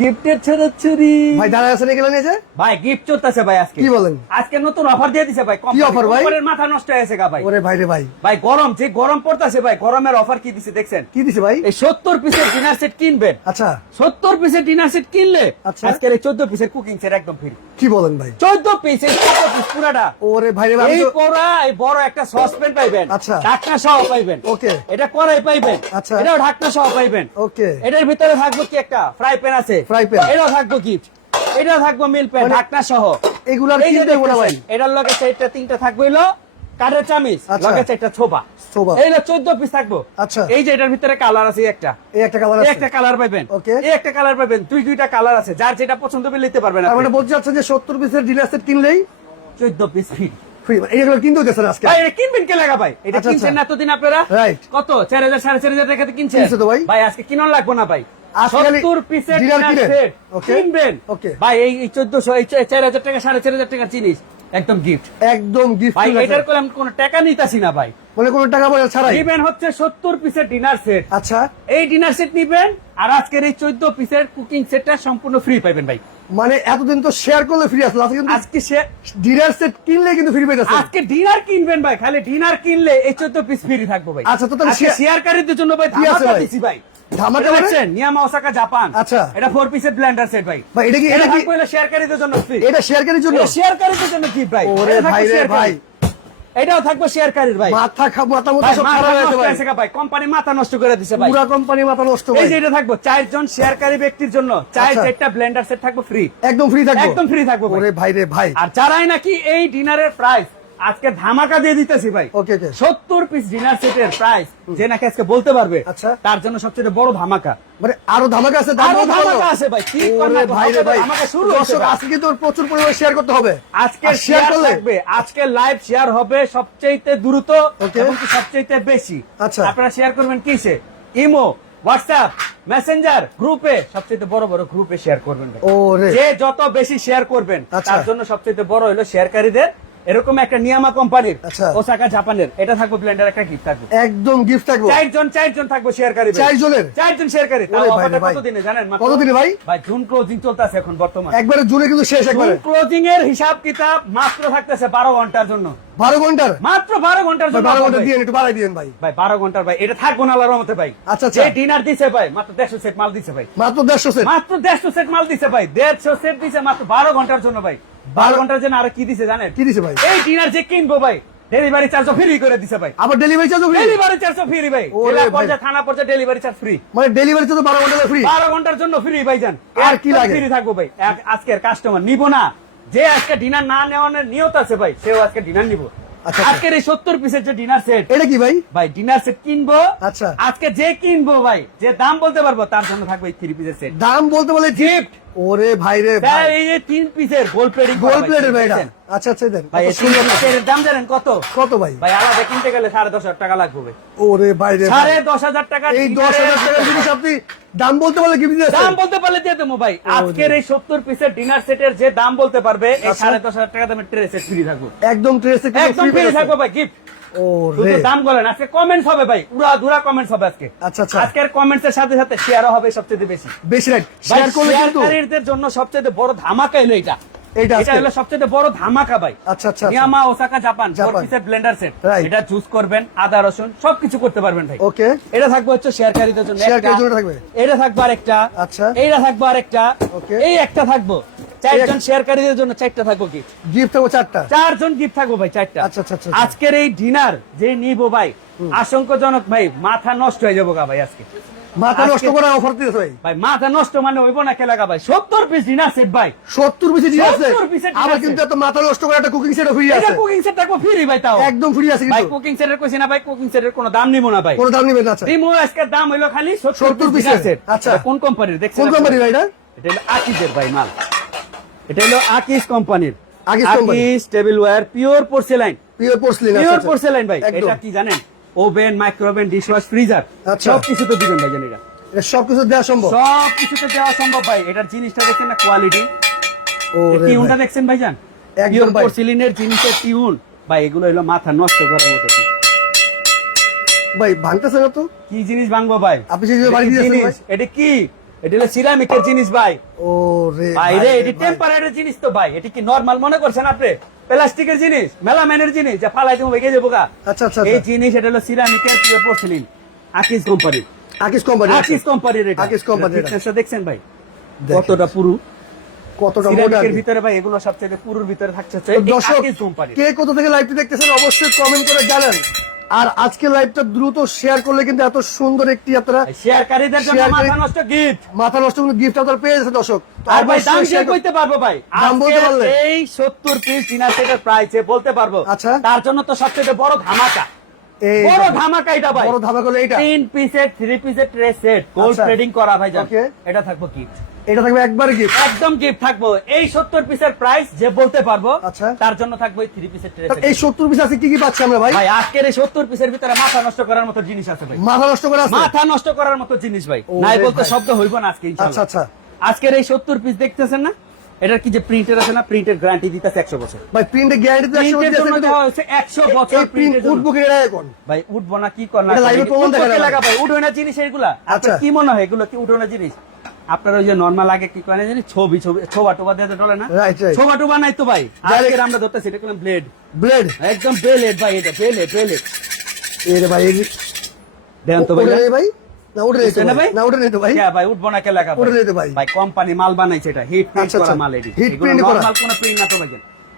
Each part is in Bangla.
গিফটের ছড়াছড়ি ভাই দাঁড়ায় আছেন এগুলো নিয়েছে ভাই গিফট চলতেছে ভাই আজকে। কি বলেন? আজকে নতুন অফার দিয়ে দিছে ভাই কি offer ভাই? কোম্পানির মাথা নষ্ট হয়েছে গা ভাই। ওরে ভাই রে ভাই। ভাই গরম যে গরম পড়তাছে ভাই গরমের অফার কি দিছে দেখছেন? কি দিছে ভাই? এই সত্তর পিসের ডিনার সেট কিনবেন আচ্ছা। সত্তর পিসের ডিনার সেট কিনলে আচ্ছা। আজকের এই চোদ্দ পিসের কুকিং সেট একদম ফ্রি কি বলেন ভাই? চোদ্দ পিস এই চোদ্দ পিস পুরাটা। ওরে ভাই রে ভাই এই পোড়া এই বড় একটা সসপ্যান পাইবেন। আচ্ছা। ঢাকনা সহ পাইবেন। Okay. এটা কড়াই পাইবেন। আচ্ছা। এটাও ঢাকনা সহ পাইবেন। ওকে। এটার ভিতরে থাকব কি একটা? ফ্রাই প্যান আছে। Fry pan। এটাও থাকব গিফট এটাও থাকব মিল প্যান ঢাকনা সহ। এগুলার হবে না ভাই এটার লগে চারটা তিনটা থাকব হইল কাঠের চামিচ আচ্ছা। লগে চারটা ছোবা ছোবা। এই হলো চোদ্দ পিস থাকব। আচ্ছা। এই যে এটার ভিতরে কালার আছে একটা। এই একটা কালার আছে। একটা কালার পাইবেন Okay. এই একটা কালার পাইবেন দুই দুইটা কালার আছে। যার যেটা পছন্দ হবে নিতে পারবেন তার মানে বলতে চাচ্ছেন যে সত্তর পিসের ডিনার সেট কিনলেই চোদ্দ পিস ফ্রি এইগুলো হতেছেন আজকে। ভাই এটা কিনবেন কে লাগা ভাই? এটা আচ্ছা, কিনছেন আচ্ছা। না এতদিন আপনারা? Right. কত? চার হাজার সাড়ে চার হাজার টাকাতে কিনছেন? তো ভাই। ভাই আজকে কিনন লাগবো না ভাই। ভাই এই এই চোদ্দশো চার হাজার টাকা সাড়ে চার হাজার টাকা জিনিস একদম গিফট একদম গিফট ভাই এটার করে আমি টাকা নিতেছি না ভাই। মানে কোনো টাকা পয়সা ছাড়াই? নিবেন হচ্ছে সত্তর পিসের ডিনার সেট আচ্ছা। এই ডিনার সেট নিবেন আর আজকের এই চোদ্দ পিসের কুকিং সেটটা সম্পূর্ণ ফ্রি পাইবেন ভাই। মানে এতদিন তো শেয়ার করলে ফ্রি আসলো আজকে কিন্তু আজকে সে ডিনার সেট কিনলে কিন্তু ফ্রি পেয়ে আজকে ডিনার কিনবেন ভাই। খালি ডিনার কিনলে এই চোদ্দ পিস ফ্রি থাকব ভাই। আচ্ছা, তো তাহলে শেয়ারকারীদের জন্য ভাই ধামাকা দিছি ভাই। ধামাকা? দেখছেন নিয়ামা ওসাকা জাপান আচ্ছা। এটা ফোর পিসের ব্লেন্ডার সেট ভাই। ভাই, এটা কি- এটা কি- হলো শেয়ারকারীদের জন্য ফ্রি এটা শেয়ারকারীর জন্য? শেয়ারকারীদের জন্য কি ভাই? ওরে ভাই রে ভাই। এটাও থাকবে শেয়ারকারীর ভাই। মাথা খা মাথা মতো সব খারাপ হয়ে গেছে ভাই। ভাই। কোম্পানি মাথা নষ্ট করে দিছে ভাই। পুরা কোম্পানি মাথা নষ্ট এই যে এটা থাকব চারজন শেয়ারকারী ব্যক্তির জন্য চার। চারটা ব্লেন্ডার সেট থাকবে ফ্রি একদম ফ্রি থাকবে। একদম ফ্রি থাকব ভাই। ওরে ভাই রে ভাই। আর যারাই নাকি এই ডিনারের প্রাইস আজকে ধামাকা দিয়ে দিতেছি ভাই। ওকে সত্তর পিস ডিনার সেটের প্রাইস যে নাকি আজকে বলতে পারবে আচ্ছা। তার জন্য সবচেয়ে বড় ধামাকা। মানে আরও ধামাকা আছে আরও ধামাকা আছে ভাই, কি করবে? ভাই রে ভাই। শুরু দর্শক। আজকে কিন্তু প্রচুর পরিমাণে শেয়ার করতে হবে। আজকে শেয়ার করলে আজকে লাইভ শেয়ার হবে সবচেয়ে দ্রুত এবং সবচেয়ে বেশি। আচ্ছা। আপনারা শেয়ার করবেন কিসে? ইমো হোয়াটসঅ্যাপ মেসেঞ্জার গ্রুপে সবচেয়ে বড় বড় গ্রুপে শেয়ার করবেন যে যত বেশি শেয়ার করবেন আচ্ছা। তার জন্য সবচেয়ে বড় হলো শেয়ারকারীদের এরকম একটা নিয়ামা কোম্পানির আচ্ছা। ওসাকা জাপানের। এটা থাকবে ব্লেন্ডার একটা গিফট থাকবে। একদম গিফট থাকবে। চারজন চারজন থাকবে শেয়ারকারী ভাই। চারজনের? চারজন শেয়ারকারী তাও ওরে ভাই রে কতদিনে জানেন? মাত্র? কতদিনে ভাই? ভাই জুন ক্লোজিং চলতেছে এখন বর্তমানে। একবারে জুড়ে কিন্তু শেষ একবারে। ক্লোজিং এর হিসাব কিতাব মাত্র থাকতেছে বারো ঘণ্টার জন্য। বারো ঘণ্টার? মাত্র বারো ঘণ্টার ভাই, জন্য বারো offer ঘণ্টা ভাই। দিয়ে একটু বাড়াই দিয়েন ভাই। ভাই বারো ঘণ্টার ভাই। এটা থাকব না আল্লাহর রহমতে ভাই। আচ্ছা, আচ্ছা। ডিনার দিছে ভাই মাত্র দেড়শো সেট মাল দিছে ভাই। মাত্র দেড়শো সেট মাত্র দেড়শো সেট মাল দিছে ভাই। দেড়শো সেট দিছে মাত্র বারো ঘণ্টার জন্য ভাই। বারো ঘণ্টার জন্য আরও কি দিছে জানেন? কি দিছে ভাই? এই ডিনার যে কিনবো ভাই ডেলিভারি চার্জও ফ্রি করে দিছে ভাই। আবার ডেলিভারি ফ্রি ডেলিভারি চার্জও ফ্রি ভাই। জেলা। পর্যায়ে থানা পর্যায়ে ডেলিভারি চার্জ ফ্রি মানে ডেলিভারি চার্জ বারো ঘণ্টা ফ্রি বারো ঘণ্টার জন্য ফ্রি ভাই যান আর কি লাগে? ফ্রি থাকব ভাই। আজকের কাস্টমার নিবো না। যে আজকে ডিনার না নেওয়ার নিয়ত আছে ভাই সেও আজকে ডিনার নিবো। আচ্ছা। আজকের এই সত্তর পিসের যে ডিনার সেট এটা কি ভাই? ভাই ডিনার সেট কিনবো। আচ্ছা। আজকে যে কিনবো ভাই যে দাম বলতে পারব তার জন্য থাকবে থ্রি পিসের সেট দাম বলতে বলে গিফট ওরে ভাই রে ভাই। এই যে তিন পিসের গোল প্লেটিং প্লেটের ভাই আচ্ছা আচ্ছা দেন ভাই তিন পিসের দাম জানেন কত? কত ভাই? ভাই আলাদা কিনতে গেলে টাকা লাগবে। ওরে ভাই। রে টাকা এই দশ হাজার টাকার জিনিস আপনি দাম বলতে বলে কি দিতে দাম বলতে পারলে দিয়ে দেবো ভাই। আজকের এই সত্তর পিসের ডিনার সেটের যে দাম বলতে পারবে এই আচ্ছা। সাড়ে দশ হাজার টাকা দামের ট্রে সেট ফ্রি থাকব। একদম ট্রেসে একদম ফ্রি থাকব ভাই গিফট শুধু দাম বলেন আজকে কমেন্টস হবে ভাই। উড়া ধুরা কমেন্টস হবে আজকে। আচ্ছা, আচ্ছা। আজকের কমেন্টস এর সাথে সাথে শেয়ারও হবে সবচেয়ে বেশি। বেশি রাইট শেয়ার করলে কিন্তু শেয়ারকারীদের জন্য সবচেয়ে বড় ধামাকা এলো এটা। এইটা এটা হলো সবচেয়ে বড় ধামাকা ভাই। আচ্ছা। ওসাকা জাপান ফোর পিসের ব্লেন্ডার সেট এটা জুস করবেন আদা রসুন সবকিছু করতে পারবেন ভাই। ওকে এটা থাকবে হচ্ছে শেয়ারকারীদের জন্য শেয়ারকারীর জন্য থাকবে। এটা থাকবে আরেকটা। আচ্ছা। এইটা থাকবে আরেকটা। Okay. এই একটা থাকব। চারজন শেয়ারকারীদের জন্য চারটা থাকব কি? গিফট থাকবে চারটা? চারজন গিফট থাকব ভাই চারটা। আচ্ছা, আচ্ছা, আচ্ছা, আচ্ছা। আজকের এই ডিনার যে নিবো ভাই আশঙ্কাজনক ভাই মাথা নষ্ট হয়ে যাব গা ভাই আজকে। মাথা নষ্ট করা অফার ভাই। ভাই মাথা নষ্ট মানে হইব না ভাই। সত্তর পিস ডিনার সেট ভাই। সত্তর পিসে দিয়ে আছে 70 পিসের আবার কিন্তু এত মাথা নষ্ট করা একটা কুকিং সেটও ফ্রি এটা আছে। কুকিং সেট থাকব ফ্রি ভাই তাও। একদম ফ্রি আছে ভাই কুকিং সেটের কইছি না ভাই কুকিং সেটের কোনো দাম নিব না ভাই। কোনো দাম নেবেন আচ্ছা। রিমো আজকের দাম হইল খালি 70 70 পিস। সেট আচ্ছা। কোন কোম্পানির দেখছেন কোন আপনারা? কোম্পানি ভাই এটা? এটা আকিজের ভাই মাল। এটা হলো আকিজ কোম্পানির। Akij table ware pure porcelain pure porcelain pure porcelain ভাই এটা কি জানেন? Oven micro oven dishwash freezer. সব কিছুতে দিবেন ভাই জানেন এটা সবকিছু দেওয়া সম্ভব? সব কিছুতে দেওয়া সম্ভব ভাই এটার জিনিসটা দেখছেন না কোয়ালিটি ওরে টিউনটা। দেখছেন ভাইজান? একদম ভাই। জিনিসের টিউন ভাই এগুলো হলো মাথা নষ্ট করার মতো ভাই ভাঙতেছে না তো? কি জিনিস ভাঙবো ভাই? আপনি বাড়ি এটা কি? এটা এটা হলো সিরামিকের জিনিস ভাই। ভাই রে ভাই এটি ভাই। টেম্পারারি জিনিস তো ভাই এটি কি নরমাল মনে করছেন আপনি? প্লাস্টিকের জিনিস জিনিস যা ফালাই তুমি ভেঙে যাব গা। আচ্ছা আচ্ছা এই আচ্ছা। জিনিস এটা হলো সিরামিকের পিওর পোর্সেলিন আকিস কোম্পানি আকিস কোম্পানি আকিস কোম্পানির এটা। আকিস কোম্পানির এটা। দেখছেন ভাই? কতটা পুরু? কতটা ভিতরে ভাই এগুলো সবচেয়ে পুরুর ভিতরে থাকছে দর্শক কে কোথা থেকে লাইভটি দেখতেছেন অবশ্যই কমেন্ট করে জানান। আর আজকে লাইভটা দ্রুত শেয়ার করলে কিন্তু এত সুন্দর একটি আপনারা শেয়ারকারীদের জন্য মাথা নষ্ট গিফট মাথা নষ্ট কোনো গিফট আপনারা পেয়ে যাচ্ছেন দর্শক। আর ভাই দাম শেয়ার করতে পারব ভাই। দাম বলতে পারলে? এই 70 পিস ডিনার সেটের প্রাইসে বলতে পারব। আচ্ছা। তার জন্য তো সবচেয়ে বড় ধামাকা। এই বড় ধামাকা এটা ভাই। বড় ধামাকা হলো এইটা তিন পিসের থ্রি পিসের ট্রে সেট গোল্ড। ট্রেডিং করা ভাই Okay. এটা থাকব গিফট এটা থাকবে একবারে গিফট একদম গিফট থাকব। এই 70 পিসের প্রাইস যে বলতে পারব আচ্ছা। তার জন্য থাকব এই থ্রি পিসের ট্রে এই সত্তর পিস আছে কি কি পাচ্ছি আমরা ভাই? ভাই আজকের এই 70 পিসের ভিতরে মাথা নষ্ট করার মতো জিনিস আছে ভাই। মাথা নষ্ট আছে? মাথা নষ্ট করার মতো জিনিস ভাই। নাই বলতে শব্দ হইব না আজকে ইনশাআল্লাহ। আচ্ছা আচ্ছা। আজকের এই 70 পিস দেখতেছেন না? এটার কি যে প্রিন্টের আছে না? প্রিন্টের গ্যারান্টি দিতেছে 100 বছর। ভাই গ্যারান্টি তো একশো প্রিন্টের জন্য দিয়েছে দেওয়া হয়েছে 100 বছর প্রিন্টের উঠবো কি এখন? ভাই উঠবো না কি কর না এটা কর, live এ এটি প্রমাণ দেখা যাবে। লাগা। ভাই? উঠবে না জিনিস এগুলা। আচ্ছা। কি মনে হয় এগুলো কি উঠবে না জিনিস? আপনার ওই যে নর্মাল আগে কি করে জানি? ছবি ছবি ছোবা টোবা দিয়ে ডলে না. ছোবা টোবা নাই তো ভাই। আজকের আমরা ধরতেছি এটা কোন ব্লেড ব্লেড একদম বেলেট ভাই এটা বেলেট বেলেট এই রে ভাই এই দেন তো ভাই ভাই। না ভাই? না ভাই। কে ভাই উঠবো না কে লাগা উঠে ভাই। ভাই। কোম্পানি মাল বানাইছে এটা। হিট প্রিন্ট আচ্ছা, করা আচ্ছা। মাল এটি। এগুলো print করা। নরমাল কোনো প্রিন্ট না তো ভাই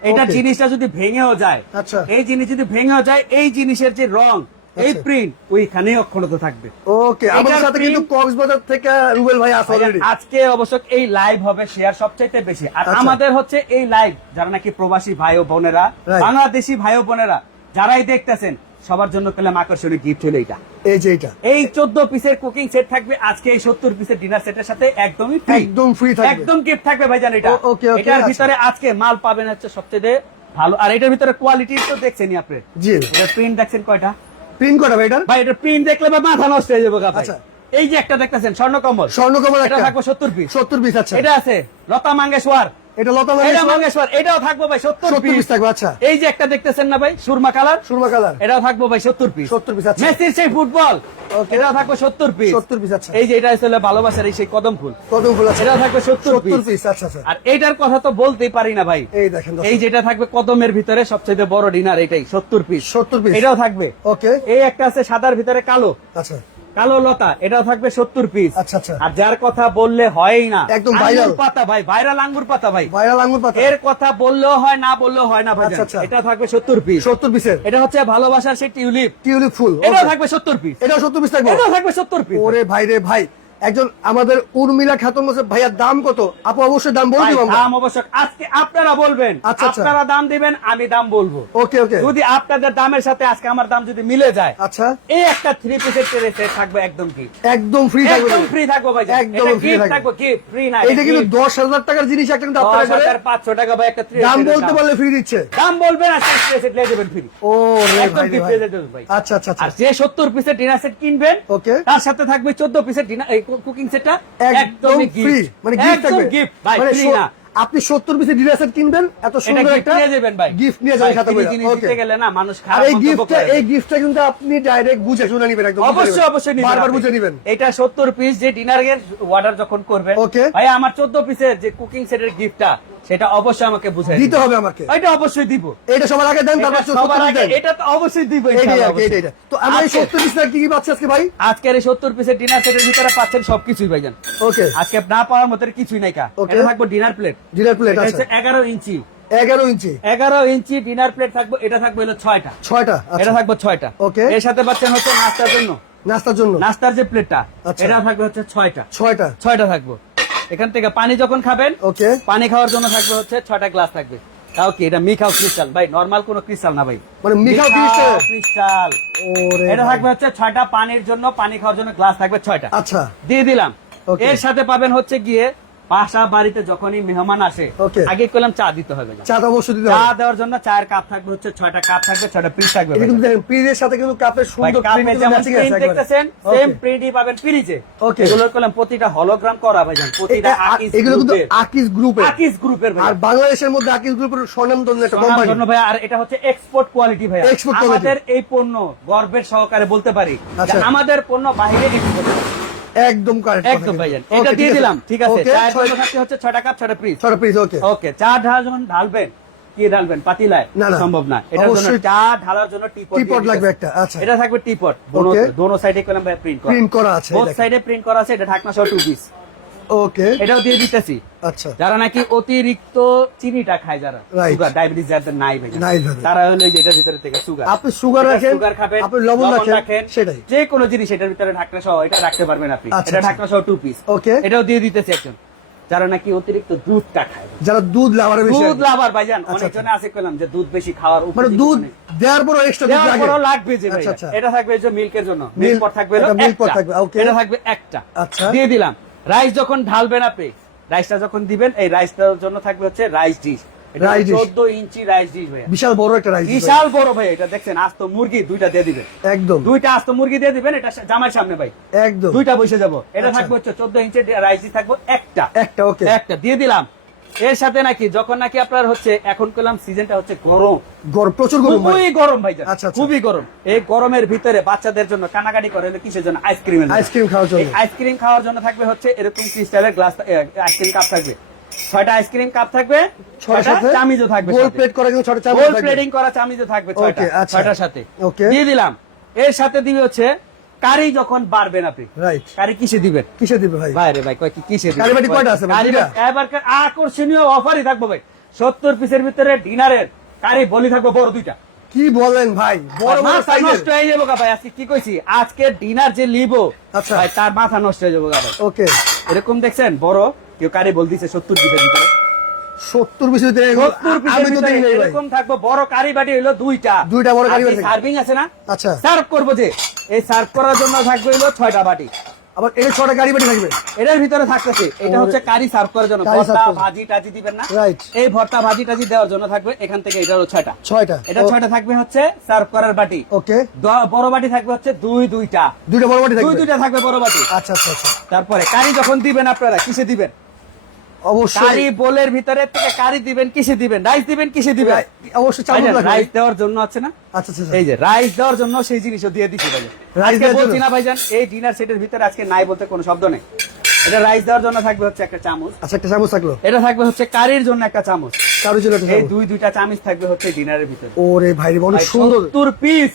এটা জিনিসটা যদি ভেঙেও যায় আচ্ছা। এই জিনিস যদি ভেঙেও যায় এই জিনিসের যে রং এই আচ্ছা। প্রিন্ট ওইখানেই অক্ষত থাকবে ওকে আমাদের সাথে কিন্তু কক্সবাজার থেকে রুবেল ভাই আছে অলরেডি আজকে অবশ্য এই লাইভ হবে শেয়ার সবচাইতে বেশি আর আচ্ছা। আমাদের হচ্ছে এই লাইভ যারা নাকি প্রবাসী ভাই ও বোনেরা. বাংলাদেশি ভাই ও বোনেরা যারাই দেখতেছেন সবার জন্য পেলাম আকর্ষণীয় গিফট হলো এটা এই যে এটা এই চোদ্দ পিসের কুকিং সেট থাকবে আজকে এই সত্তর পিসের ডিনার সেটের সাথে একদমই। একদম ফ্রি থাকবে। একদম গিফট থাকবে ভাই ভাইজান এটা ও- okay, okay, এটার আচ্ছা। ভিতরে আজকে মাল পাবেন হচ্ছে সবচেয়ে ভালো আর এটার ভিতরে কোয়ালিটি তো দেখছেনই আপনি জি এটা প্রিন্ট দেখছেন কয়টা প্রিন্ট করা ভাই এটা? ভাই এটা প্রিন্ট দেখলে বা মাথা নষ্ট হয়ে যাবে আচ্ছা। এই যে একটা দেখতেছেন স্বর্ণকমল স্বর্ণকমল এটা একটা থাকবে সত্তর পিস সত্তর পিস আছে এটা আছে লতা মঙ্গেশওয়ার এটা লতা মঙ্গেশকর এটাও থাকব ভাই সত্তর সত্তর পিস পিস থাকবে আচ্ছা। এই যে একটা দেখতেছেন না ভাই সুরমা কালার? সুরমা কালার। এটাও থাকব ভাই সত্তর পিস 70 piece, আচ্ছা। মেসির সেই ফুটবল এটাও থাকবে সত্তর পিস 70 piece, আচ্ছা। এই যে এটা আসলে ভালোবাসার এই সেই কদম ফুল। কত ফুল আছে এটাও থাকবে সত্তর সত্তর পিস পিস আচ্ছা আচ্ছা। আর এইটার কথা তো বলতেই পারি না ভাই। এই দেখেন এই যেটা থাকবে কদমের ভিতরে সবচেয়ে বড় ডিনার এটাই সত্তর পিস 70 piece। এটাও থাকবে। ওকে এই একটা আছে সাদার ভিতরে কালো। আচ্ছা। কালো লতা এটা থাকবে সত্তর পিস আচ্ছা, আচ্ছা। আর যার কথা বললে হয়ই না। একদম ভাইরাল পাতা ভাই ভাইরাল আঙ্গুর পাতা ভাই। ভাইরাল আঙ্গুর পাতা। এর কথা বললেও হয় না বললেও হয় না ভাই আচ্ছা, আচ্ছা। এটা থাকবে সত্তর পিস সত্তর পিসের এটা হচ্ছে ভালোবাসার সেই টিউলিপ। টিউলিপ ফুল এটা থাকবে সত্তর পিস এটা সত্তর পিস থাকবে। এটা থাকবে সত্তর পিস ওরে ভাই রে ভাই একজন আমাদের উর্মিলা খাতুন বলছে ভাইয়ার দাম কত? আপু অবশ্যই দাম বলে আমরা দাম অবশ্য আজকে আপনারা বলবেন আচ্ছা, আচ্ছা। আপনারা দাম দিবেন আমি দাম বলব। ওকে ওকে। যদি আপনাদের দামের সাথে আজকে আমার দাম যদি মিলে যায় আচ্ছা। এই একটা থ্রি পিসের ট্রে থাকবে একদম কি? একদম ফ্রি থাকবে একদম ফ্রি থাকব ভাই একদম free থাকবে। কি ফ্রি না এটা কিন্তু দশ হাজার টাকার জিনিস একটা কিন্তু আপনারা করে পাঁচশো টাকা ভাই একটা three দাম বলতে পারলে ফ্রি দিচ্ছে। দাম বলবেন আর সেই সেট লিয়ে দেবেন ফ্রি ও রে একদম ভাই রে gift ভাই। আচ্ছা আচ্ছা আচ্ছা। আর যে সত্তর পিসের ডিনার সেট কিনবেন ওকে। তার সাথে থাকবে চোদ্দ পিসের ডিনার কুকিং সেটটা একদম ফ্রি মানে গিফট থাকবে। গিফট ভাই মানে ফ্রি না। আপনি সত্তর পিসের ডিনার সেট কিনবেন এত সুন্দর একটা নিয়ে যাবেন ভাই। গিফট নিয়ে যাবেন সাথে করে। জিনিস গেলে না মানুষ খারাপ এই গিফটটা এই গিফটটা কিন্তু আপনি ডাইরেক্ট বুঝে শুনে নেবেন একদম অবশ্যই অবশ্যই নেবেন। বারবার বুঝে নেবেন। এটা সত্তর পিস যে ডিনারের অর্ডার যখন করবেন ওকে ভাই আমার চোদ্দ পিসের যে কুকিং সেটের গিফটটা সেটা অবশ্যই আমাকে বুঝাই দিতে হবে আমাকে। এটা অবশ্যই দিব। এটা সবার আগে দেন তারপর সবার আগে এটা তো অবশ্যই দিব। তো আমরা এই আজকে- সত্তর পিস কি কি পাচ্ছি আজকে ভাই? আজকের এই সত্তর পিসের ডিনার সেটের ভিতরে পাচ্ছেন সবকিছুই ভাইজান। ওকে। আজকে না পাওয়ার মতো কিছুই নাই কা. এটা থাকব ডিনার প্লেট ডিনার প্লেট আছে। হচ্ছে এগারো ইঞ্চি। এগারো ইঞ্চি। এগারো ইঞ্চি ডিনার প্লেট থাকব এটা থাকবে হলো ছয়টা। ছয়টা এটা আচ্ছা থাকব ছয়টা। Okay. এর সাথে পাচ্ছেন হচ্ছে নাস্তার জন্য। নাস্তার জন্য। নাস্তার যে প্লেটটা আচ্ছা। এটা থাকবে হচ্ছে ছয়টা। ছয়টা। ছয়টা থাকব। এখান থেকে পানি যখন খাবেন ওকে। পানি খাওয়ার জন্য থাকবে হচ্ছে ছয়টা গ্লাস থাকবে। তাও কি এটা মিখাও ক্রিস্টাল? ভাই নর্মাল কোনো ক্রিস্টাল না ভাই। মানে মিখাও ক্রিস্টাল? ক্রিস্টাল। এটা থাকবে হচ্ছে ছয়টা পানির জন্য পানি খাওয়ার জন্য গ্লাস থাকবে ছয়টা। আচ্ছা। দিয়ে দিলাম. এর সাথে পাবেন হচ্ছে গিয়ে বাসা বাড়িতে যখনই মেহমান আসে আগে করলাম চা দিতে হবে চা তো অবশ্যই দিতে চা দেওয়ার জন্য চায়ের কাপ থাকবে হচ্ছে ছয়টা কাপ থাকবে ছয়টা পিস থাকবে পিজের সাথে কিন্তু কাপের সুন্দর একবারে। দেখতেছেন সেম প্রিন্টই পাবেন ফ্রিজে Okay. এগুলো করলাম প্রতিটা হলোগ্রাম করা ভাই প্রতিটা এগুলো কিন্তু গ্রুপের আকিস গ্রুপের আকিস গ্রুপের ভাই আর বাংলাদেশের মধ্যে আকিস গ্রুপের স্বনামধন্য একটা কোম্পানি ভাই আর এটা হচ্ছে এক্সপোর্ট কোয়ালিটি ভাই আমাদের এই পণ্য গর্বের সহকারে বলতে পারি। আচ্ছা। আমাদের পণ্য বাইরে হয়। একদম কারেক্ট একদম ভাইজান। এটা দিয়ে দিলাম। ঠিক আছে। চায়ের জন্য থাকতে হচ্ছে 6 টাকা 6 পিস 6 পিস ওকে ওকে চা যখন ঢালবেন কি ঢালবেন? পাতিলায়। সম্ভব না। এটার জন্য চা ঢালার জন্য টিপট টিপট লাগবে একটা, আচ্ছা। এটা থাকবে টিপট. দোনো সাইডে কলম ভাই প্রিন্ট করা। প্রিন্ট করা আছে বোথ সাইডে প্রিন্ট করা আছে এটা ঢাকনা সহ টু পিস ওকে এটাও দিয়ে দিতেছি। আচ্ছা। যারা নাকি অতিরিক্ত চিনিটা খায় যারা সুগার ডায়াবেটিস যাদের নাই ভাই নাই তারা হলো ভিতরে থেকে সুগার আপনি সুগার রাখেন সুগার খাবেন আপনি লবণ রাখেন সেটাই। যে কোনো জিনিস এটার ভিতরে ঢাকনা সহ এটা রাখতে পারবেন আপনি। আচ্ছা, এটা আচ্ছা। ঢাকনা সহ টু পিস Okay. এটাও দিয়ে দিতেছি একজন। যারা নাকি অতিরিক্ত দুধটা খায়। যারা দুধ লাভারে বেশি দুধ লাভার ভাইজান আচ্ছা, অনেকজনে আছে কইলাম যে দুধ বেশি খাওয়ার মানে দুধ দেওয়ার পর এক্সট্রা দুধ লাগে। পরও লাগবে যে। এটা থাকবে যে মিল্কের জন্য। মিল্ক পর থাকবে pot একটা। থাকবে, okay. এটা থাকবে একটা। আচ্ছা। দিয়ে দিলাম। রাইস যখন ঢালবেন আপনি রাইসটা যখন দিবেন এই রাইসটার জন্য থাকবে হচ্ছে রাইস ডিশ। চোদ্দ ইঞ্চি রাইস বিশাল বড় একটা রাইস বিশাল বড় ভাই এটা দেখছেন আস্ত মুরগি দুইটা দিয়ে দিবেন। একদম। দুইটা আস্ত মুরগি দিয়ে দিবেন এটা জামার সামনে ভাই। একদম। দুইটা বসে যাব। এটা আচ্ছা। থাকবে হচ্ছে চোদ্দ ইঞ্চি রাইস ডিশ থাকব একটা। একটা ওকে একটা দিয়ে দিলাম। এর সাথে নাকি যখন নাকি আপনার হচ্ছে এখন করলাম সিজনটা হচ্ছে গরম গরম প্রচুর গরম খুবই গরম ভাই আচ্ছা, আচ্ছা। খুবই গরম এই গরমের ভিতরে বাচ্চাদের জন্য কানাকাটি করে কিসের জন্য আইসক্রিমের জন্য। আইসক্রিম খাওয়ার জন্য আইসক্রিম খাওয়ার জন্য থাকবে হচ্ছে এরকম ক্রিস্টালের গ্লাস আইসক্রিম কাপ থাকবে ছয়টা আইসক্রিম কাপ থাকবে ছয়টা চামিজও থাকবে গোল প্লেট করা কিন্তু ছটা চামচ গোল। প্লেটিং করা চামিজও থাকবে ছয়টা আচ্ছা। ছয়টার সাথে Okay. দিয়ে দিলাম এর সাথে দিবে হচ্ছে কারি যখন বাড়বেন আপনি? রাইট কারি কিসে দিবেন? কিসে দিবে ভাই? ভাই কয় কিসে দিবেন? কারি বাটি কয়টা আছে ভাই? এবার আকর্ষণীয় অফারই থাকব ভাই। সত্তর পিসের ভিতরে ডিনারের কারি বলি থাকবে বড় দুইটা। কি বলেন ভাই? বড় বড় মাথা সাইজের নষ্ট হয়ে যাব ভাই আজকে কি কইছি? আজকে ডিনার যে লিবো আচ্ছা। ভাই তার মাথা নষ্ট হয়ে যাব ভাই। ওকে এরকম দেখছেন? বড় কেউ কারি বল দিছে সত্তর পিসের ভিতরে। সত্তর পিস ভিতরে আমি তো ভিতরে নাই এরকম থাকব বড় কারি বাটি হইল দুইটা। দুইটা বড় কারি বাটি। সার্ভিং আছে না? আচ্ছা। সার্ভ করব যে। এই সার্ভ করার জন্য থাকবে বাটি। আবার এই ছটা গাড়ি বাটি থাকবে। এটার ভিতরে থাকতেছে। এটা হচ্ছে কারি সার্ভ করার জন্য। ভর্তা ভাজি টাজি দিবেন না? Right. এই ভর্তা ভাজি টাজি দেওয়ার জন্য থাকবে। এখান থেকে এটা হলো ছয়টা। ছয়টা। এটা ছয়টা থাকবে হচ্ছে সার্ভ করার বাটি। ওকে। বড় বাটি থাকবে হচ্ছে দুই দুইটা। দুইটা বড় বাটি দুই দুইটা থাকবে বড় বাটি। আচ্ছা আচ্ছা আচ্ছা। তারপরে কারি যখন দিবেন আপনারা কিসে দিবেন? অবশ্যই। কারি বোলের ভিতরে থেকে কারি দিবেন কিসে দিবেন? রাইস দিবেন কিসে দিবেন? অবশ্যই চামচ লাগবে রাইস দেওয়ার জন্য আছে না? আচ্ছা আচ্ছা আচ্ছা। এই যে রাইস দেওয়ার জন্য সেই জিনিসও দিয়ে দিচ্ছি ভাই রাইস বলছি? না ভাইজান এই ডিনার সেটের ভিতরে আজকে নাই বলতে কোনো শব্দ নেই। এটা রাইস দেওয়ার জন্য থাকবে হচ্ছে একটা চামচ। আচ্ছা একটা চামচ থাকল? এটা থাকবে হচ্ছে কারির জন্য একটা চামচ। কারও জন্য এই দুই দুইটা চামচ থাকবে হচ্ছে ডিনারের ভিতরে। ওরে ভাই অনেক সুন্দর। সত্তর পিস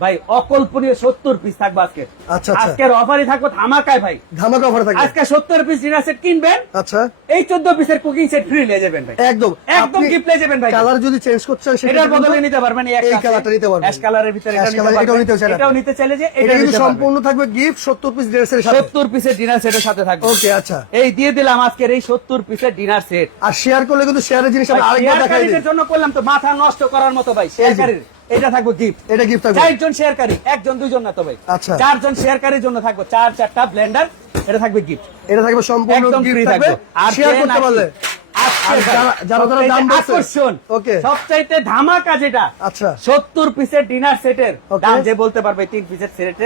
ভাই অকল্পনীয় সত্তর পিস থাকবে আজকে। আচ্ছা, আচ্ছা। আজকের অফারই থাকবে ধামাকায় ভাই। ধামাকা অফার থাকবে। আজকে সত্তর পিস ডিনার সেট কিনবেন আচ্ছা। এই চোদ্দ পিসের কুকিং সেট ফ্রি নিয়ে যাবেন ভাই। একদম। একদম gift পেয়ে যাবেন ভাই। কালার যদি চেঞ্জ করতে চান সেটা এটার কিন্তু বদলে নিতে পারবেন এই কালারটা নিতে পারবেন। অ্যাশ কালারের ভিতরে এটা নিতে পারবেন। চাইলে। এটাও নিতে চাইলে যে এটা কিন্তু সম্পূর্ণ থাকবে গিফট সত্তর পিস ড্রেসের সাথে। সত্তর পিসের ডিনার সেটের সাথে থাকবে। ওকে আচ্ছা। এই দিয়ে দিলাম আজকের এই সত্তর পিসের ডিনার সেট আর শেয়ার করলে কিন্তু শেয়ারের জিনিস আমরা আরেকবার দেখাই দিই। জন্য করলাম তো মাথা নষ্ট করার মতো ভাই শেয়ারকারীর এটা থাকবে গিফট এটা গিফট থাকবে। চারজন শেয়ারকারী একজন দুইজন না তো ভাই। আচ্ছা। চারজন শেয়ারকারীর জন্য থাকবে। চার চারটা ব্লেন্ডার এটা থাকবে গিফট এটা থাকবে সম্পূর্ণ ফ্রি থাকবে। আর শেয়ার করতে পারলে। যারা- যারা যারা দাম আকর্ষণ। ওকে। সবচাইতে ধামাকা যেটা আচ্ছা। সত্তর পিসের ডিনার সেটের। দাম যে বলতে পারবে তিন পিসের সেট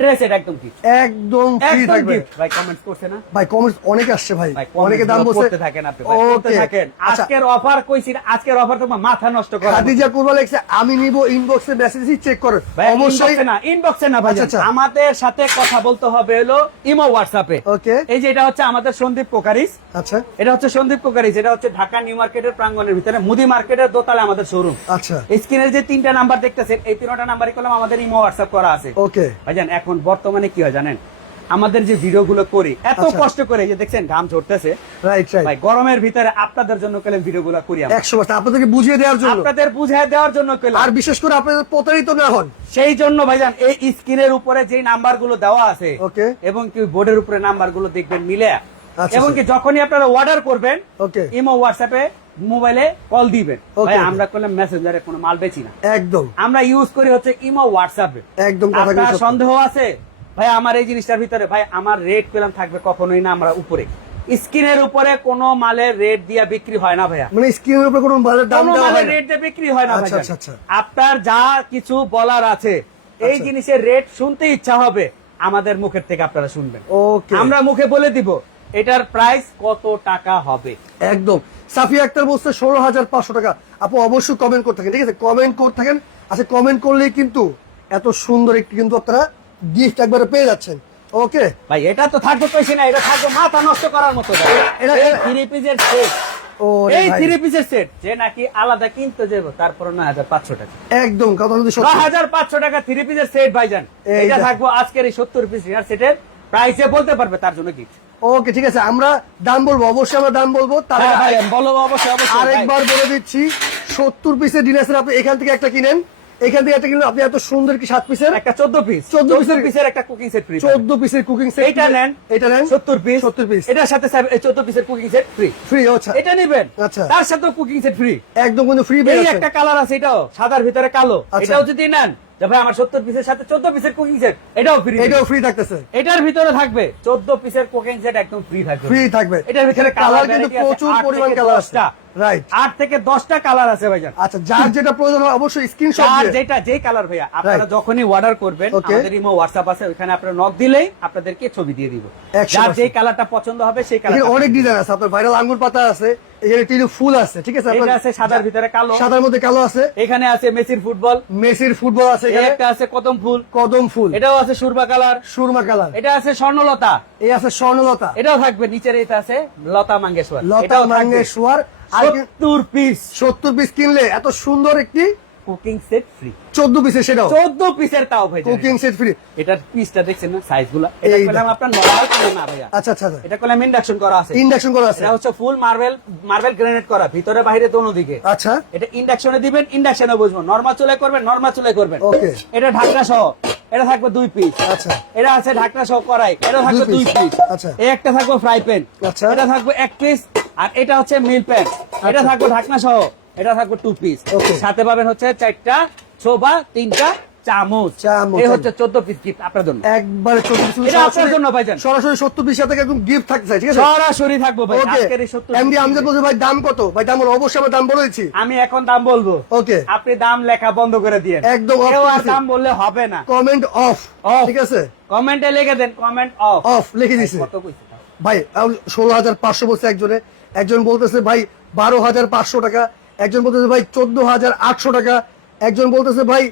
ট্রেস এটা একদম গিফট একদম ফ্রি থাকবে। ভাই কমেন্টস করছে না? ভাই কমেন্ট অনেক আসছে ভাই। ভাই অনেকে দাম বলছে। করতে থাকেন আপনি ভাই, করতে থাকেন। আজকের অফার কইছি আজকের অফার তোমার মাথা নষ্ট করা। খাদিজা কুরবা লেখছে আমি নিব ইনবক্সে মেসেজ চেক করো। অবশ্যই না ইনবক্সে না ভাই। আমাদের সাথে কথা বলতে হবে হলো ইমো হোয়াটসঅ্যাপে ওকে এই যে এটা হচ্ছে আমাদের সন্দীপ কোকারিস। আচ্ছা। এটা হচ্ছে সন্দীপ কোকারিস এটা হচ্ছে ঢাকা নিউ মার্কেটের প্রাঙ্গণের ভিতরে মুদি মার্কেটের দোতলায় আমাদের শোরুম আচ্ছা। স্ক্রিনের যে তিনটা নাম্বার দেখতেছেন এই তিনটা নাম্বারই করলাম আমাদের ইমো হোয়াটসঅ্যাপ করা আছে। ওকে ভাইজান এখন বর্তমানে কি হয় জানেন? আমাদের যে ভিডিওগুলো করি এত আচ্ছা। কষ্ট করে যে দেখছেন ঘাম ঝরতেছে। রাইট ভাই গরমের ভিতরে আপনাদের জন্য কেলে ভিডিওগুলো করি আমরা। একশো পার্সেন্ট। আপনাদেরকে বুঝিয়ে দেওয়ার জন্য। আপনাদের বুঝায় দেওয়ার জন্য আর বিশেষ করে আপনাদের প্রতারিত না হন। সেই জন্য ভাইজান এই স্ক্রিনের উপরে যে নাম্বারগুলো দেওয়া আছে ওকে। এবং কি বোর্ডের উপরে নাম্বারগুলো দেখবেন মিলে। আচ্ছা, এবং কি যখনই আপনারা অর্ডার করবেন ওকে। ইমো হোয়াটসঅ্যাপে মোবাইলে কল দিবেন। ভাই আমরা করলাম মেসেঞ্জারে কোনো মাল বেচি না। একদম। আমরা ইউজ করি হচ্ছে ইমো হোয়াটসঅ্যাপে একদম আপনার সন্দেহ আছে? ভাই আমার এই জিনিসটার ভিতরে ভাই আমার রেট পেলাম থাকবে কখনোই না আমরা উপরে। স্ক্রিনের উপরে কোনো মালের রেট দিয়া বিক্রি হয় না ভাইয়া। মানে স্ক্রিনের উপরে কোনো মালের দাম দেওয়া হয় না? রেট দিয়ে বিক্রি হয় না আচ্ছা, আচ্ছা, আচ্ছা। আপনার যা কিছু বলার আছে এই। জিনিসের রেট শুনতে ইচ্ছা হবে আমাদের মুখের থেকে আপনারা শুনবেন। ওকে আমরা মুখে বলে দিব এটার প্রাইস কত টাকা হবে? একদম। সাফিয়া আক্তার বলছে ষোলো হাজার পাঁচশো টাকা। আপু অবশ্যই কমেন্ট করতে থাকেন ঠিক আছে? কমেন্ট করতে থাকেন। আচ্ছা কমেন্ট করলেই কিন্তু এত সুন্দর একটি কিন্তু আপনারা গিফট একবারে পেয়ে যাচ্ছেন। ওকে ভাই এটা তো থাকবে কইছি না এটা থাকবে মাথা নষ্ট করার মতো এটা- থ্রি পিসের সেট এই থ্রি পিসের সেট যে নাকি আলাদা কিনতে যাব তারপর নয় হাজার পাঁচশো টাকা। একদম কথা হাজার পাঁচশো টাকা থ্রি পিসের সেট ভাইজান। এটা থাকব আজকের এই সত্তর পিস সেটের প্রাইসে বলতে পারবে তার জন্য গিফট ওকে ঠিক আছে আমরা দাম বলব অবশ্যই আমরা দাম বলব। তার হ্যাঁ। আরেকবার বলে দিচ্ছি সত্তর পিসের ডিনার সেট আপনি এখান থেকে একটা কিনেন। এখান থেকে একটা কিনলেন আপনি এত সুন্দর কি সাত পিসের একটা চোদ্দ পিস চোদ্দ পিসের- পিসের একটা কুকিং সেট ফ্রি চোদ্দ পিসের কুকিং সেট এইটা নেন এটা নেন। সত্তর পিস 70 piece। এটার সাথে চোদ্দ পিসের কুকিং সেট ফ্রি ফ্রি আচ্ছা। এটা নিবেন। আচ্ছা। তার সাথে কুকিং সেট ফ্রি একদম কিন্তু ফ্রি একটা কালার আছে এটাও। সাদার ভিতরে কালো। আচ্ছা। এটাও যদি নেন ভাই আমার সত্তর পিসের সাথে চোদ্দ পিসের কুকিং সেট এটাও ফ্রি এটাও ফ্রি থাকতেছে। এটার ভিতরে থাকবে। চোদ্দ পিসের কুকিং সেট একদম ফ্রি থাকবে। ফ্রি থাকবে। এটার ভিতরে কালার কিন্তু প্রচুর পরিমাণ কালার আছে। রাইট আট থেকে দশটা কালার আছে ভাইজান। আচ্ছা যার যেটা প্রয়োজন হয় অবশ্যই স্ক্রিনশট দিয়ে। যেটা যেই কালার ভাইয়া আপনারা যখনই অর্ডার করবেন আমাদের ইমো হোয়াটসঅ্যাপ আছে ওখানে আপনারা নক দিলেই আপনাদেরকে ছবি দিয়ে দিব। যার যেই কালারটা পছন্দ হবে সেই কালার অনেক ডিজাইন আছে আপনার ভাইরাল আঙ্গুর পাতা আছে এখানে টিনু ফুল আছে ঠিক আছে? এটা আছে সাদার ভিতরে কালো। সাদার মধ্যে কালো আছে। এখানে আছে মেসির ফুটবল। মেসির ফুটবল আছে এখানে। একটা আছে কদম ফুল। কদম ফুল। এটাও আছে সুরবা কালার। সুরমা কালার। এটা আছে স্বর্ণলতা। এই আছে স্বর্ণলতা। এটাও থাকবে নিচের এটা আছে লতা মঙ্গেশকর। লতা মঙ্গেশওয়ার আর সত্তর পিস সত্তর পিস কিনলে এত সুন্দর একটি কুকিং সেট ফ্রি চোদ্দ পিসের সেটাও? চোদ্দ পিসের তাও ভাই কুকিং সেট ফ্রি এটার পিসটা দেখছেন না? সাইজগুলা। এটা এই আপনার নর্মাল না ভাইয়া আচ্ছা আচ্ছা এটা করলাম ইন্ডাকশন করা আছে। ইন্ডাকশন করা আছে। এটা হচ্ছে ফুল মার্বেল মার্বেল গ্রেনেড করা ভিতরে বাইরে দোনো দিকে। আচ্ছা। এটা ইন্ডাকশনে দিবেন ইন্ডাকশনে বুঝব নর্মাল চুলায় করবেন নর্মাল চুলায় করবেন। Okay. এটা ঢাকনা সহ। এটা থাকবে দুই পিস আচ্ছা। এটা আছে ঢাকনা সহ করাই এটা থাকবে দুই পিস আচ্ছা। এই একটা থাকবে ফ্রাই প্যান আচ্ছা। এটা থাকবে এক পিস আর এটা হচ্ছে মিল প্যান এটা আচ্ছা। থাকবে ঢাকনা সহ। এটা থাকবে টু পিস সাথে পাবেন হচ্ছে চারটা ছোবা তিনটা চামচ। চামচ। এই হচ্ছে চোদ্দ পিস গিফট আপনার জন্য। একবারে এটা আপনার জন্য ভাইজান। সরাসরি সত্তর পিস সাথে একদম গিফট থাকতে চাই ঠিক আছে? সরাসরি থাকব ভাই। আজকের এই সত্তর এমডি আমজাদ বলছে ভাই দাম কত? ভাই দাম বলো অবশ্যই আমরা দাম বলে আমি এখন দাম বলব। ওকে আপনি দাম লেখা বন্ধ করে দিয়ে একদম কেউ আর দাম বললে হবে না। কমেন্ট অফ ঠিক আছে? কমেন্টে লিখে দেন কমেন্ট অফ অফ লিখে দিছে। কত কইছে ভাই ষোলো হাজার পাঁচশো বলছে একজনে। একজন বলতেছে ভাই বারো হাজার পাঁচশো টাকা একজন বলতেছে ভাই চোদ্দ হাজার আটশো টাকা। একজন বলতেছে ভাই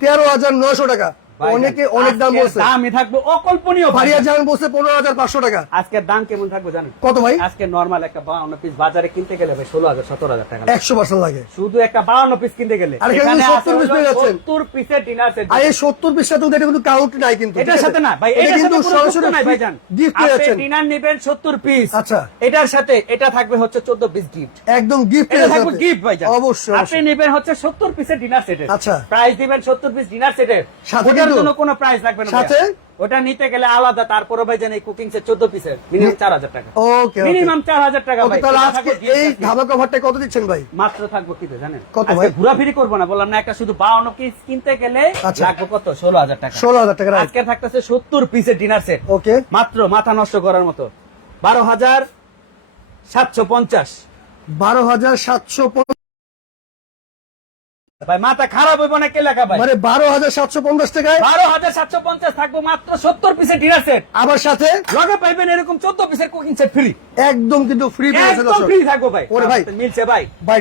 তেরো হাজার নয়শো টাকা। অনেকে অনেক দাম বলছে। দামই থাকবে অকল্পনীয় ভাই। ফারিয়া জাহান বলছে পনেরো হাজার পাঁচশো টাকা। আজকের দাম কেমন থাকবে জানেন? কত ভাই? আজকে নর্মাল একটা বাউন্ন পিস বাজারে কিনতে গেলে ভাই ষোলো হাজার সতেরো হাজার টাকা একশো পার্সেন্ট লাগে। শুধু একটা বাউন্ন পিস কিনতে গেলে। আর এখানে 70 piece পেয়ে যাচ্ছেন। সত্তর পিসের ডিনার সেট আর এই সত্তর পিস সাথে এটা কিন্তু কাউন্ট নাই কিন্তু এটার সাথে না ভাই এটার সাথে কোনো যুক্ত নাই ভাইজান গিফট পেয়ে যাচ্ছেন। ডিনার নেবেন সত্তর পিস আচ্ছা। এটার সাথে এটা থাকবে হচ্ছে চোদ্দ পিস গিফট একদম গিফট এটা থাকবে গিফট ভাই অবশ্যই আপনি নেবেন হচ্ছে সত্তর পিসের ডিনার সেটের আচ্ছা। প্রাইস দিবেন সত্তর পিস ডিনার সেটের সাথে জন্য কোনো প্রাইস লাগবে না সাথে? ওটা নিতে গেলে আলাদা তারপরে ভাই কুকিং 14 পিসের মিনিমাম 4000 টাকা। ওকে মিনিমাম 4000 টাকা ভাই। তাহলে আজকে এই ধাবা কভারটা কত দিচ্ছেন ভাই? মাত্র থাকব কিতে জানেন? কত ভাই? ঘোরাফেরি করব না বললাম না একটা শুধু 52 পিস কিনতে গেলে আচ্ছা। লাগবে কত? 16000 টাকা। 16000 টাকা আজকে থাকতেছে 70 পিসের ডিনার সেট ওকে। মাত্র মাথা নষ্ট করার মতো। 12750 12750 ভাই মাথা খারাপ হইব না কে লেখা ভাই মানে বারো হাজার সাতশো পঞ্চাশ টাকায়? বারো হাজার সাতশো পঞ্চাশ থাকব মাত্র সত্তর পিসের ডিনার সেট আবার সাথে? লগে পাইবেন এরকম চোদ্দ পিসের কুকিং সেট ফ্রি একদম কিন্তু ফ্রি একদম ফ্রি থাকব ভাই। ওরে ভাই। মিলছে ভাই। ভাই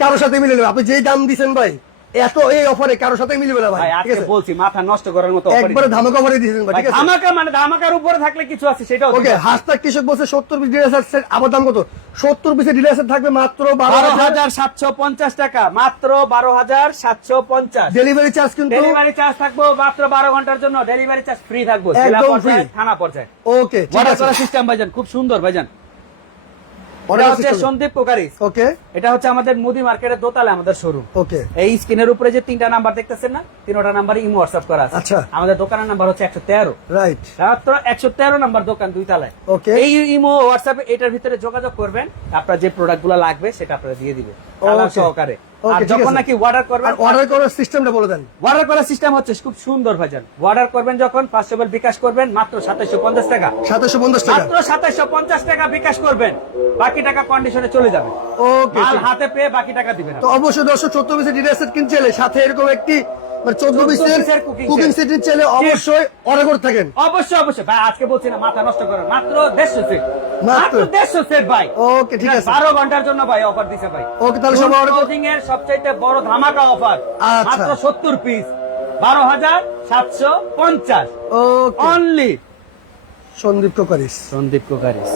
কারোর সাথে মিলে নেবে। আপনি যেই দাম দিচ্ছেন ভাই এত এই অফারে কারোর সাথে মিলবে না ভাই আজকে আছে? বলছি মাথা নষ্ট করার মতো একবারে ধামাকা অফারে দিয়েছেন ভাই ঠিক আছে? ধামাকা মানে ধামাকার উপরে থাকলে কিছু আছে সেটাও ওকে। হাসতাক কৃষক বলছে সত্তর পিস ডিলার সেট আবার দাম কত? সত্তর পিসের ডিলার সেট থাকবে মাত্র বারো বারো হাজার হাজার সাতশো পঞ্চাশ টাকা মাত্র বারো হাজার সাতশো পঞ্চাশ। ডেলিভারি চার্জ কিন্তু ডেলিভারি চার্জ থাকব মাত্র বারো ঘণ্টার জন্য ডেলিভারি চার্জ ফ্রি থাকবে জেলা পর্যায়ে থানা পর্যায়ে। ওকে অর্ডার করার সিস্টেম ভাইজান খুব সুন্দর ভাইজান। এটা হচ্ছে সন্দীপ কোকারিস ওকে। এটা হচ্ছে আমাদের মুদি মার্কেটের দোতলে আমাদের শোরুম ওকে। এই স্ক্রিনের উপরে যে তিনটা নাম্বার দেখতেছেন না তিনটা নাম্বার ইমো হোয়াটসঅ্যাপ করা আছে। আচ্ছা। আমাদের দোকানের নাম্বার হচ্ছে একশো তেরো। রাইট মাত্র একশো তেরো নাম্বার দোকান দুই তালায়। ওকে। এই ইমো হোয়াটসঅ্যাপে এটার ভিতরে যোগাযোগ করবেন আপনার যে প্রোডাক্টগুলো লাগবে সেটা আপনারা দিয়ে দিবে সহকারে। আর যখন নাকি অর্ডার করবেন অর্ডার করার সিস্টেমটা বলে দেন। অর্ডার করার সিস্টেম হচ্ছে খুব সুন্দর ভাইজান। অর্ডার করবেন যখন ফার্স্ট অফ বিকাশ করবেন মাত্র সাতাইশো পঞ্চাশ টাকা। সাতাশো পঞ্চাশ টাকা। মাত্র বিকাশ করবেন। বাকি টাকা কন্ডিশনে চলে যাবে। ওকে মাল হাতে পেয়ে বাকি টাকা দিবেন তো অবশ্যই দর্শক চোদ্দ পিসের ডিনার সেট সাথে এরকম একটি মানে চোদ্দ 14 পিসের পিসের কুকিং সেট চাইলে অবশ্যই অর্ডার করে থাকেন। অবশ্যই অবশ্যই। ভাই আজকে বলছি না মাথা নষ্ট মাত্র দেড়শো সেট মাত্র? দেড়শো সেট ভাই। ওকে ঠিক আছে। বারো ঘণ্টার জন্য ভাই অফার দিছে ভাই। ওকে তাহলে সবাই অর্ডার ক্লোজিং এর সবচাইতে বড় ধামাকা অফার আচ্ছা। মাত্র সত্তর পিস বারো হাজার সাতশো পঞ্চাশ। অনলি সন্দীপ কোকারিস। সন্দীপ কোকারিস।